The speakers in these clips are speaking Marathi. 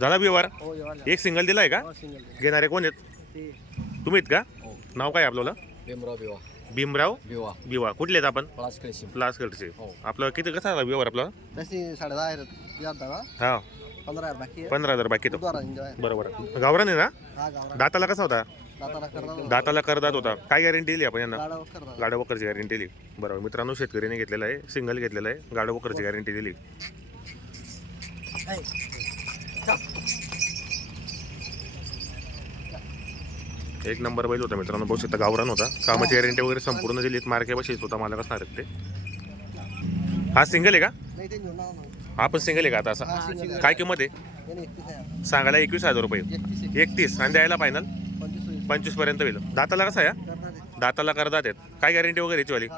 झाला व्यवहार? हो एक सिंगल दिलाय का? हो सिंगल घेणारे कोण आहेत? ते. तुम्ही आहेत का? हो नाव काय आपल्याला भीमराव बिवा. भीमराव बिवा. बिवा. कुठले आहेत आपण? पळासकडे शिम लासकडचे हो. आपलं किती कसा झाला व्यवहार आपला? तशी साडे दहा आहेत. याद दादा हा. पंधरा हजार बाकी आहे. पंधरा हजार बाकी तो बुधवार एन्जॉय बरोबर. गावरान आहे ना? हा गावरा दाताला कसा होता? दाताला करदात होता. काय गॅरंटी दिली आपण यांना? गाडा वकरची गॅरंटी दिली. बरोबर. मित्रांनो शेतकरीने घेतलेला आहे. सिंगल घेतलेला आहे. गाड्या वकरची गॅरंटी दिली. एक नंबर बैल होता मित्रांनो. बघू शकता गावरान होता. कामाची गॅरंटी वगैरे संपूर्ण दिलीत मार्के बशीच होता. मला आहेत ते. हा सिंगल आहे का? हा पण सिंगल आहे का आता? असा हा काय किंमत आहे? सांगायला एकवीस हजार रुपये. एकतीस एक एकतीस. आणि द्यायला फायनल पंचवीसपर्यंत होईल. दाताला कसा आहे? दाताला करदात आहेत. काय गॅरंटी वगैरे याची वाली?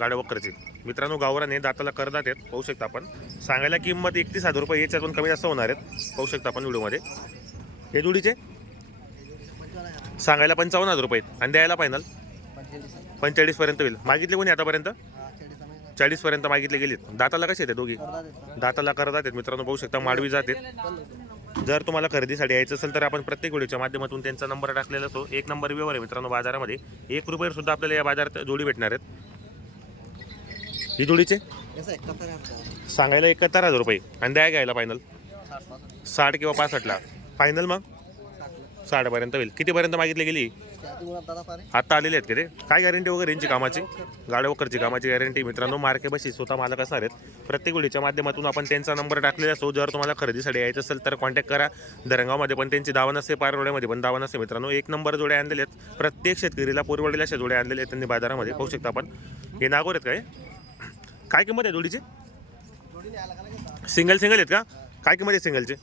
गाड्या वक्करची. मित्रांनो गावराने दाताला करदात आहेत पाहू शकता आपण. सांगायला किंमत एकतीस हजार रुपये याच्यात पण कमी जास्त होणार आहेत. पाहू शकता आपण व्हिडिओमध्ये. हे जोडीचे? सांगायला पंचावन्न हजार रुपये आणि द्यायला फायनल पंचेचाळीसपर्यंत होईल. मागितले कोणी आतापर्यंत? चाळीसपर्यंत मागितले गेलेत. दाताला कसे येते दोघी? दाताला करदात आहेत मित्रांनो पाहू शकता. माडवी जाते जर तुम्हाला खरेदीसाठी यायचं असेल तर आपण प्रत्येक व्हिडिओच्या माध्यमातून त्यांचा नंबर टाकलेला असतो. एक नंबर व्यवहार आहे मित्रांनो बाजारामध्ये. एक रुपये सुद्धा आपल्याला या बाजारात जोडी भेटणार आहेत. ही जोडीचे सांगायला एकाहत्तर हजार रुपये. आणि द्या घ्यायला फायनल साठ किंवा पासष्टला फायनल मग? साठ साठपर्यंत होईल. कितीपर्यंत मागितली गेली? त्या तुम्हाला दादा पारे. आता आलेले आहेत का ते? काय गॅरंटी वगैरे यांची कामाची? गाड्या वगैरेची कामाची गॅरंटी मित्रांनो मार्के बशी स्वतः मालक असणार आहेत. प्रत्येक वेळीच्या माध्यमातून आपण त्यांचा नंबर टाकलेला असतो. जर तुम्हाला खरेदीसाठी यायचं असेल तर कॉन्टॅक्ट करा. दरंगावमध्ये पण त्यांची दावा नसते पारवड्यामध्ये पण दावा नसते मित्रांनो एक नंबर जोड्या आणलेले आहेत. प्रत्येक शेतकरीला पोरवडीला अशा जोड्या आणलेल्या आहेत. त्यांनी बाजारामध्ये पाहू शकता आपण. हे नागोर आहेत काय काय किंमत आहे जोडीची? सिंगल सिंगल आहेत का? काय किंमत आहे सिंगलची?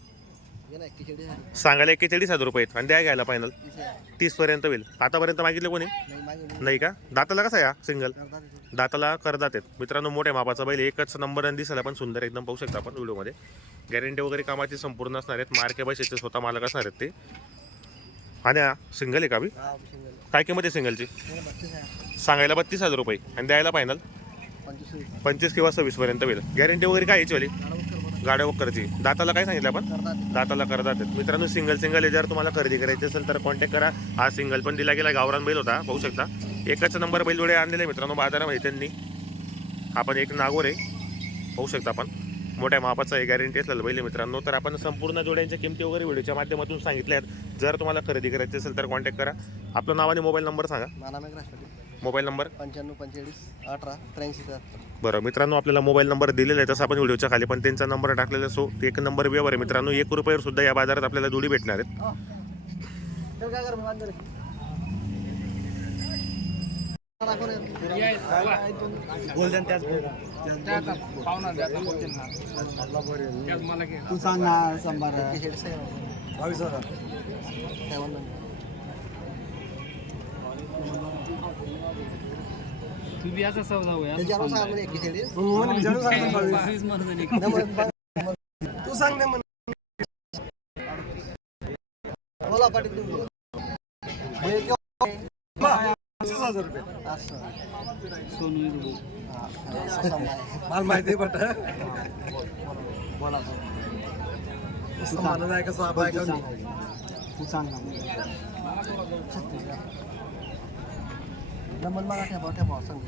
ये सांगायला एक्केचाळीस हजार रुपये आहेत. आणि द्या घ्यायला फायनल तीसपर्यंत होईल. आतापर्यंत मागितले कोणी? नाही का? दाताला कसा हा सिंगल. दाताला करदात आहेत. मित्रांनो मोठ्या मापाचा बैल एकच नंबर दिसायला पण सुंदर एकदम पाहू शकता आपण व्हिडिओमध्ये. गॅरंटी वगैरे कामाची संपूर्ण असणार आहेत. मार्के बसेचे स्वतः मालक असणार आहेत ते. आणि सिंगल आहे का बी काय किंमत आहे सिंगलची? सांगायला बत्तीस हजार रुपये. आणि द्यायला फायनल पंचवीस किंवा सव्वीसपर्यंत होईल. गॅरंटी वगैरे काय याची वाली? गाडा कर बरं गाड्या वक्करची दाताला काय सांगितलं आपण? करतात. दाताला करदात आहेत मित्रांनो सिंगल सिंगल आहे. जर तुम्हाला खरेदी करायची असेल तर कॉन्टॅक्ट करा. हा सिंगल पण दिला गेला. गावरान बैल होता. पाहू शकता. एकच नंबर बैल जोडे आणलेले मित्रांनो. बाजारामध्ये त्यांनी. आपण एक नागोर आहे. पाहू शकता आपण. मोठ्या मापाचा आहे. गॅरंटी असलेलं बैल मित्रांनो. तर आपण संपूर्ण जोड्यांच्या किमती वगैरे व्हिडिओच्या माध्यमातून सांगितल्या आहेत. जर तुम्हाला खरेदी करायची असेल तर कॉन्टॅक्ट करा. आपलं नाव आणि मोबाईल नंबर सांगा. Mobile number? पंच्याण्णव पंचेचाळीस अठरा त्र्याऐंशी त्र्याहत्तर. बरं मित्रांनो आपल्याला मोबाईल नंबर दिलेला आहे तसं आपण व्हिडिओच्या खाली पण त्यांचा नंबर टाकलेला असो एक नंबर व्यवहार आहे. मित्रांनो एक रुपयावर सुद्धा या बाजारात आपल्याला जोडी भेटणार आहेत. त्याच तू सांग ना शंभर बावीस हजार. तू बी असा सौदा होय तू सांग ना म्हण बोला पाटील असं. सोनू हा. मला माहिती बट बोला मानत आहे कसं तू. तू सांग ना. नंबर मागा ठेवा ठेवा सांग.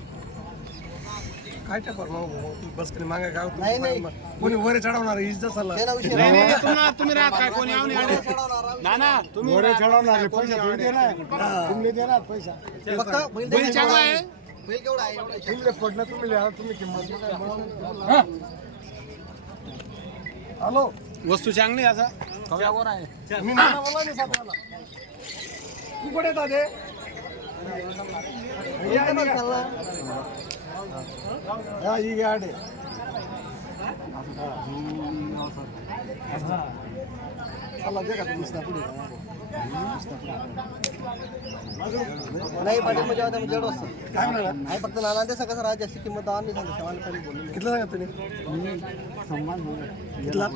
काय मग तू बस कधी मागे काय नाही, नाही. कोणी वर चढवणार इज्जत विषय नाही नाही नाही. तुम्ही तुम्ही राहत काय कोणी आऊन आले ना ना तुम्ही वर चढवणार पैसा देणार. तुम्ही देणार पैसा. फक्त बैल बैल द्यायचा चांगला आहे. बैल केवढा आहे? एवढा. तुम्ही पडलं तुम्ही लिहा तुम्ही किंमत हॅलो. वस्तू चांगली असा मी नाना बोला नाही साहेबाला तू कुठे येतात हे? बैल केवढा चालला? हा ही तुम्ही? नाही पाटील म्हणजे आता जड असतं. काय म्हणाला? आहे फक्त नाना ते कसं राजा जास्त किंमत दहा नाही सांगतो समान खाली बोललो किती सांगा तुम्ही? कितला?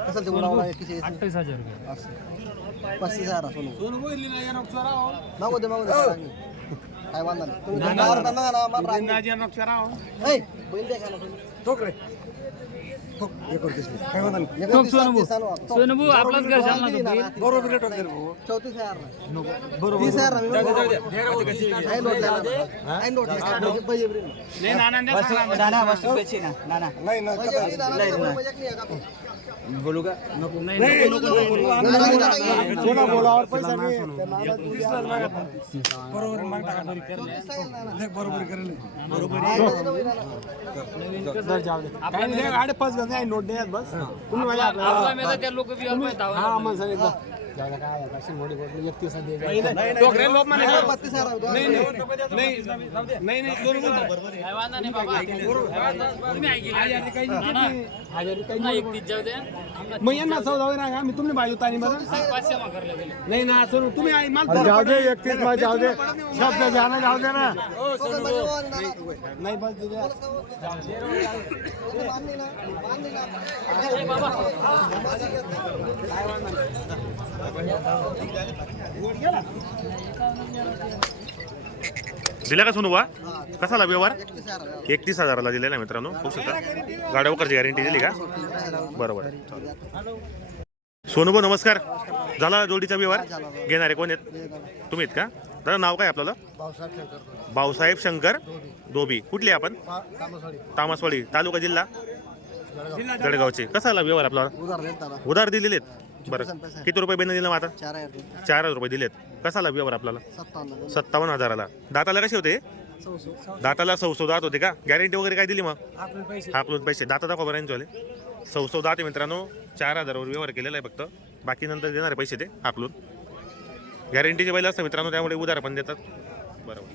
कसं ते उडावला एकीचे अठ्ठावीस हजार रुपये. असं. पस्तीस हजार असं मागू दे मागू दे सांग. काय तुम्ही दहा रुपये मागा ना नाही. ऐ, बैल द्या तुम्ही ठोक रे. एकोणतीस काय म्हणता ना? एकोणतीस सातशे सांगू आपण. सोनू आपलाच घर दिली ना, बरोबर रेट वगैरे भाऊ चौतीस हजार ना. तीस हजार. म्हणजे नाही. नाना नाही बोलू. का नको नाही बोलावर पैसा. बरोबर माग टाका बरोबर करेल. गाडी पाच नाही, नोट द्या बस तुम्ही माझ्या हा आम्हाला मग यांना चौदा वगैरे आहे? मी तुम्ही बाजू मागरले गेले नाही ना सोनू तुम्ही आई मला जाऊ दे एकतीसमध्ये जाऊ दे. शब्द घ्या ना. जाऊ दे. ना? ना. नाही बस दिले. दिला का सोनू बा कसाला व्यवहार? एकतीस हजाराला दिलेला आहे मित्रांनो होऊ शकता. गाड्या वगैरेची गॅरंटी दिली का? बरोबर सोनू भाऊ नमस्कार. झाला जोडीचा व्यवहार? घेणारे कोण आहेत? तुम्ही आहेत का? दादा नाव काय आपल्याला? भाऊसाहेब शंकर दोबी कुठले आपण? तामसवाडी. तालुका जिल्हा? जळगावचे. कसा आला व्यवहार आपला. उधार दिलेले आहेत. बरं. किती रुपये बेन दिलं मग आता? चार हजार ते. चार हजार रुपये दिलेत. कसा आला व्यवहार आपल्याला? सत्तावन्न सत्तावन्न हजाराला. दाताला कसे होते? दाताला सौसौ दात होते का? गॅरंटी वगैरे काय दिली मग? हाकलून पैसे. दाता दाखवा बरं यांचे वाले. सौसौ दात आहे मित्रांनो. चार हजारावर व्यवहार केलेला आहे फक्त. बाकी नंतर देणार आहे पैसे ते हाकलून गॅरंटीचे बैल असतं मित्रांनो त्यामुळे उधार पण देतात. बरोबर.